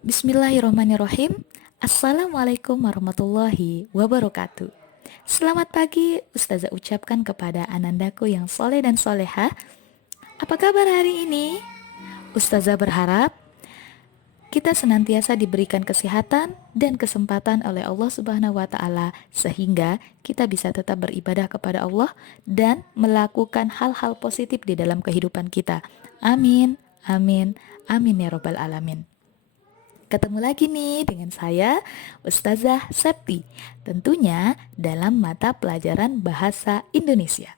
Bismillahirrahmanirrahim. Assalamualaikum warahmatullahi wabarakatuh. Selamat pagi, Ustazah ucapkan kepada anandaku yang soleh dan soleha. Apa kabar hari ini? Ustazah berharap kita senantiasa diberikan kesehatan dan kesempatan oleh Allah Subhanahu wa taala sehingga kita bisa tetap beribadah kepada Allah dan melakukan hal-hal positif di dalam kehidupan kita. Amin. Amin. Amin ya robbal alamin. Ketemu lagi nih dengan saya, Ustazah Septi, tentunya dalam mata pelajaran Bahasa Indonesia.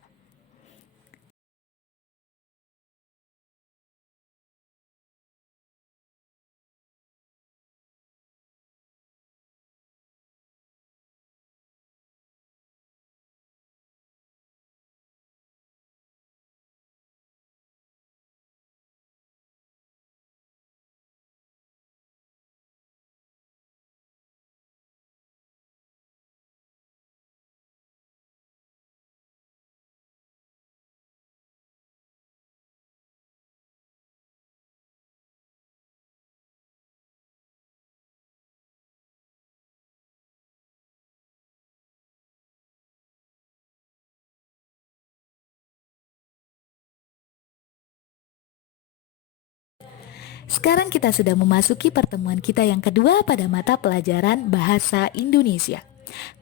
Sekarang kita sudah memasuki pertemuan kita yang kedua pada mata pelajaran Bahasa Indonesia.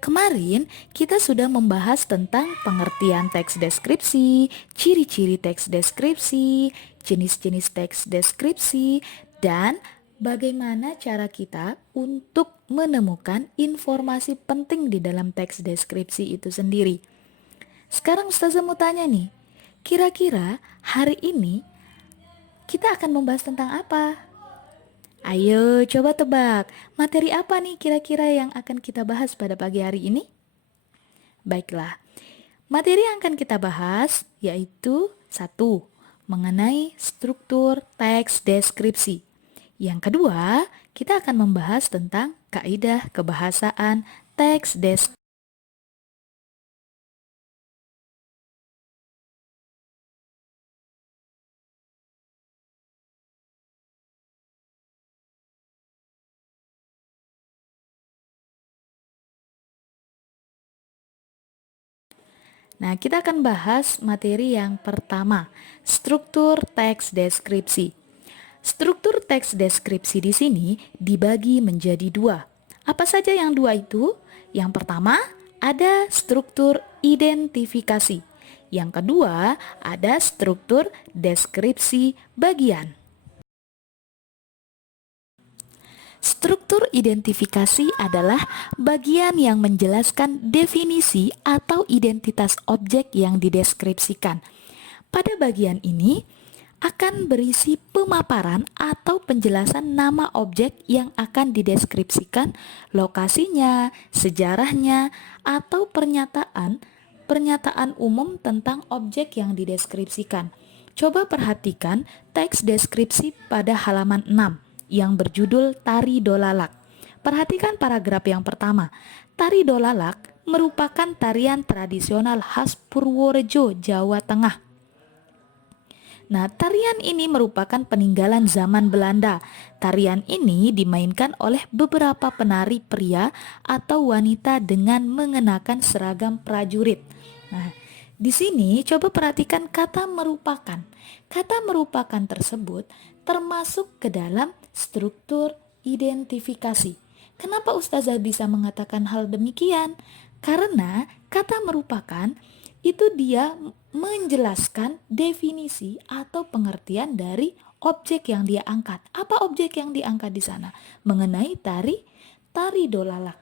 Kemarin kita sudah membahas tentang pengertian teks deskripsi, ciri-ciri teks deskripsi, jenis-jenis teks deskripsi, dan bagaimana cara kita untuk menemukan informasi penting di dalam teks deskripsi itu sendiri. Sekarang Ustazah mau tanya nih, kira-kira hari ini kita akan membahas tentang apa? Ayo coba tebak, materi apa nih kira-kira yang akan kita bahas pada pagi hari ini? Baiklah, materi yang akan kita bahas yaitu satu, mengenai struktur teks deskripsi. Yang kedua, kita akan membahas tentang kaidah kebahasaan teks deskripsi. Nah, kita akan bahas materi yang pertama, struktur teks deskripsi. Struktur teks deskripsi di sini dibagi menjadi dua. Apa saja yang dua itu? Yang pertama, ada struktur identifikasi. Yang kedua, ada struktur deskripsi bagian. Struktur identifikasi adalah bagian yang menjelaskan definisi atau identitas objek yang dideskripsikan. Pada bagian ini akan berisi pemaparan atau penjelasan nama objek yang akan dideskripsikan, lokasinya, sejarahnya, atau pernyataan umum tentang objek yang dideskripsikan. Coba perhatikan teks deskripsi pada halaman 6 yang berjudul Tari Dolalak. Perhatikan paragraf yang pertama. Tari Dolalak merupakan tarian tradisional khas Purworejo, Jawa Tengah. Nah, tarian ini merupakan peninggalan zaman Belanda. Tarian ini dimainkan oleh beberapa penari pria atau wanita dengan mengenakan seragam prajurit. Nah, di sini coba perhatikan kata merupakan. Kata merupakan tersebut termasuk ke dalam struktur identifikasi. Kenapa Ustazah bisa mengatakan hal demikian? Karena kata merupakan itu dia menjelaskan definisi atau pengertian dari objek yang dia angkat. Apa objek yang diangkat di sana? Mengenai tari dolalak.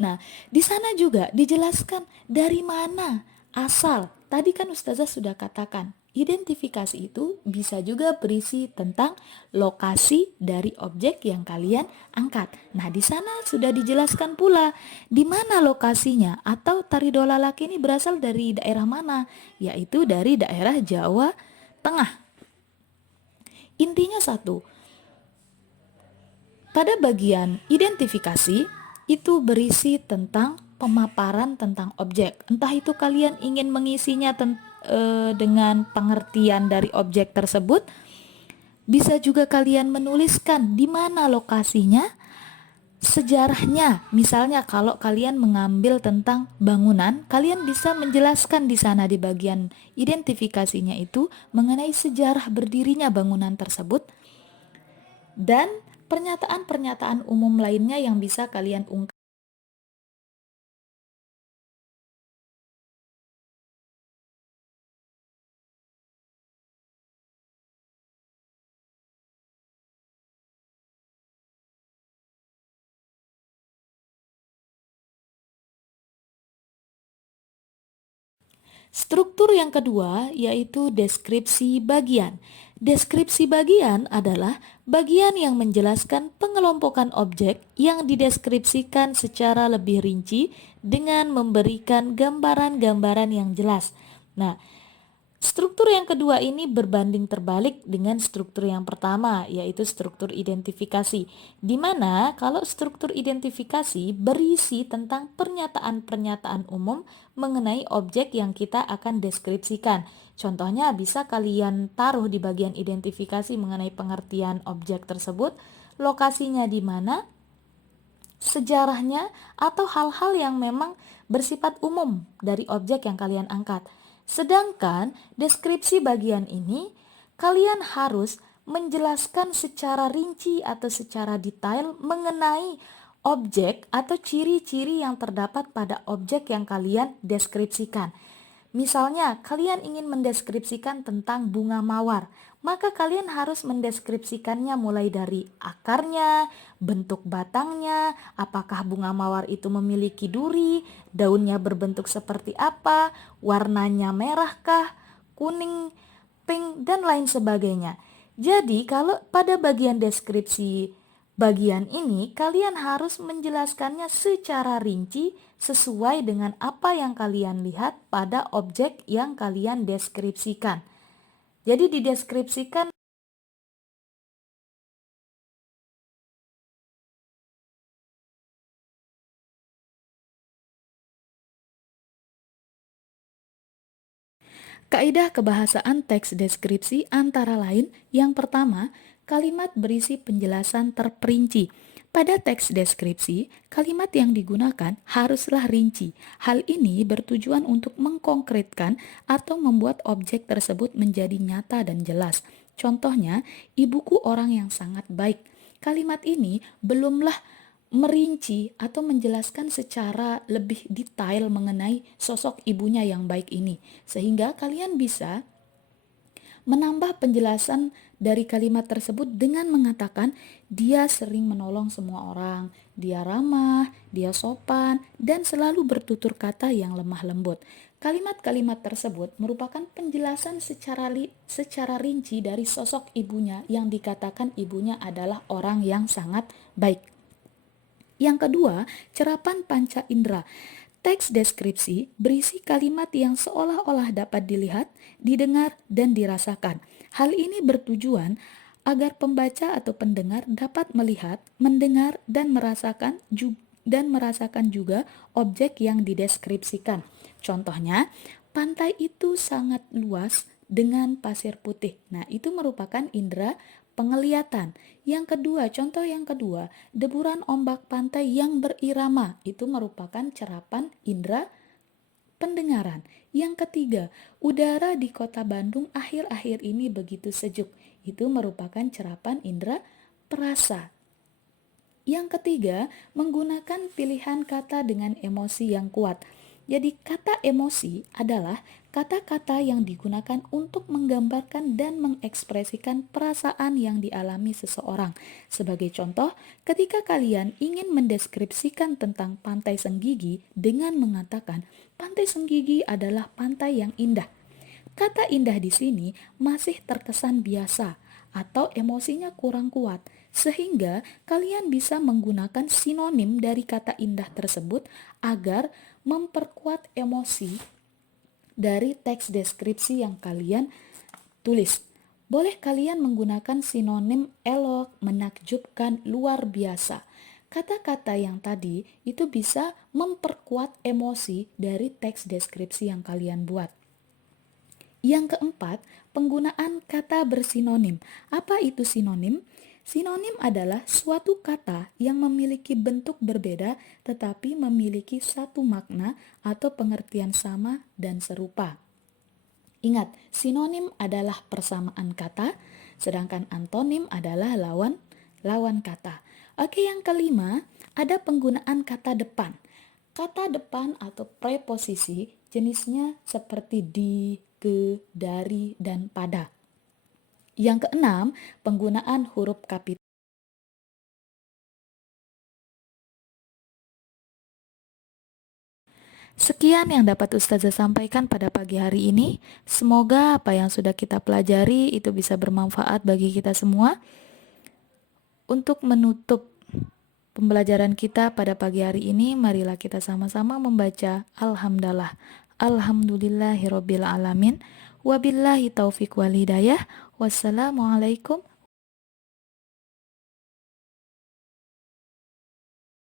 Nah, di sana juga dijelaskan dari mana asal. Tadi kan Ustazah sudah katakan, identifikasi itu bisa juga berisi tentang lokasi dari objek yang kalian angkat. Nah, di sana sudah dijelaskan pula di mana lokasinya atau tari dolalak ini berasal dari daerah mana, yaitu dari daerah Jawa Tengah. Intinya satu, pada bagian identifikasi itu berisi tentang pemaparan tentang objek. Entah itu kalian ingin mengisinya dengan pengertian dari objek tersebut, Bisa juga kalian menuliskan di mana lokasinya, sejarahnya. Misalnya kalau kalian mengambil tentang bangunan, kalian bisa menjelaskan di sana di bagian identifikasinya itu mengenai sejarah berdirinya bangunan tersebut dan pernyataan-pernyataan umum lainnya yang bisa kalian ungkapkan. Struktur yang kedua yaitu deskripsi bagian. Deskripsi bagian adalah bagian yang menjelaskan pengelompokan objek yang dideskripsikan secara lebih rinci dengan memberikan gambaran-gambaran yang jelas. Nah, struktur yang kedua ini berbanding terbalik dengan struktur yang pertama, yaitu struktur identifikasi. Di mana kalau struktur identifikasi berisi tentang pernyataan-pernyataan umum mengenai objek yang kita akan deskripsikan. Contohnya bisa kalian taruh di bagian identifikasi mengenai pengertian objek tersebut, lokasinya di mana, sejarahnya, atau hal-hal yang memang bersifat umum dari objek yang kalian angkat. Sedangkan deskripsi bagian ini kalian harus menjelaskan secara rinci atau secara detail mengenai objek atau ciri-ciri yang terdapat pada objek yang kalian deskripsikan. Misalnya, kalian ingin mendeskripsikan tentang bunga mawar, maka kalian harus mendeskripsikannya mulai dari akarnya, bentuk batangnya, apakah bunga mawar itu memiliki duri, daunnya berbentuk seperti apa, warnanya merahkah, kuning, pink, dan lain sebagainya. Jadi, kalau pada bagian deskripsi bagian ini, kalian harus menjelaskannya secara rinci sesuai dengan apa yang kalian lihat pada objek yang kalian deskripsikan. Jadi dideskripsikan. Kaidah kebahasaan teks deskripsi antara lain, yang pertama, kalimat berisi penjelasan terperinci. Pada teks deskripsi, kalimat yang digunakan haruslah rinci. Hal ini bertujuan untuk mengkonkretkan atau membuat objek tersebut menjadi nyata dan jelas. Contohnya, ibuku orang yang sangat baik. Kalimat ini belumlah merinci atau menjelaskan secara lebih detail mengenai sosok ibunya yang baik ini, sehingga kalian bisa menambah penjelasan dari kalimat tersebut dengan mengatakan dia sering menolong semua orang, dia ramah, dia sopan, dan selalu bertutur kata yang lemah lembut. Kalimat-kalimat tersebut merupakan penjelasan secara rinci dari sosok ibunya yang dikatakan ibunya adalah orang yang sangat baik. Yang kedua, cerapan panca indera. Teks deskripsi berisi kalimat yang seolah-olah dapat dilihat, didengar, dan dirasakan. Hal ini bertujuan agar pembaca atau pendengar dapat melihat, mendengar, dan merasakan juga objek yang dideskripsikan. Contohnya, pantai itu sangat luas dengan pasir putih. Nah, itu merupakan indera penglihatan. Contoh yang kedua, deburan ombak pantai yang berirama, itu merupakan cerapan indera pendengaran. Yang ketiga, udara di kota Bandung akhir-akhir ini begitu sejuk, itu merupakan cerapan indera perasa. Yang ketiga, menggunakan pilihan kata dengan emosi yang kuat. Jadi kata emosi adalah kata-kata yang digunakan untuk menggambarkan dan mengekspresikan perasaan yang dialami seseorang. Sebagai contoh, ketika kalian ingin mendeskripsikan tentang Pantai Senggigi dengan mengatakan Pantai Senggigi adalah pantai yang indah. Kata indah di sini masih terkesan biasa atau emosinya kurang kuat, sehingga kalian bisa menggunakan sinonim dari kata indah tersebut agar memperkuat emosi dari teks deskripsi yang kalian tulis. Boleh kalian menggunakan sinonim elok, menakjubkan, luar biasa. Kata-kata yang tadi itu bisa memperkuat emosi dari teks deskripsi yang kalian buat. Yang keempat, Penggunaan kata bersinonim. Apa itu sinonim? Sinonim adalah suatu kata yang memiliki bentuk berbeda tetapi memiliki satu makna atau pengertian sama dan serupa. Ingat, sinonim adalah persamaan kata, sedangkan antonim adalah lawan kata. Oke, yang kelima, ada penggunaan kata depan. Kata depan atau preposisi jenisnya seperti di, ke, dari, dan pada. Yang keenam, penggunaan huruf kapital. Sekian yang dapat Ustazah sampaikan pada pagi hari ini. Semoga apa yang sudah kita pelajari itu bisa bermanfaat bagi kita semua. Untuk menutup pembelajaran kita pada pagi hari ini, marilah kita sama-sama membaca Alhamdulillah. Alhamdulillahirabbil alamin. Wabillahi taufik wal hidayah. Wassalamualaikum